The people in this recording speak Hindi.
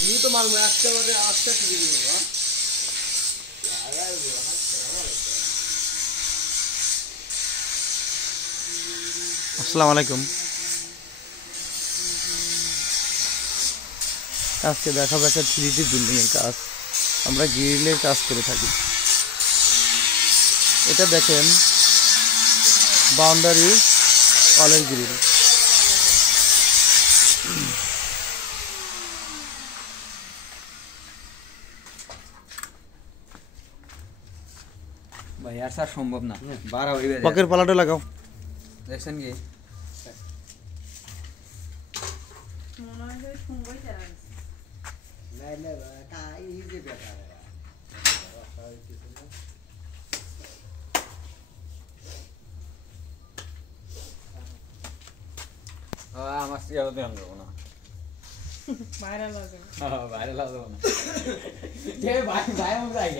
ये तो मालूम है आजकल वाले आजकल की वीडियो का अस्सलाम वालेकुम আজকে দেখাবো একটা 3D বিল্ডিং এর কাজ আমরা গ্রিলের কাজ করে থাকি এটা দেখেন বাউন্ডারি ওয়ালের গ্রিল ভাই আর স্যার সম্ভব না 12 হইবে পকের পালাটা লাগাও দেখছেন কি মনে হয় যে সুন্দর চালান না তা ইজি ব্যাপার আমার সিয়াও দেন না ভাইরাল হবে ভাইরাল হবে না কে ভাই ভাই মন যায়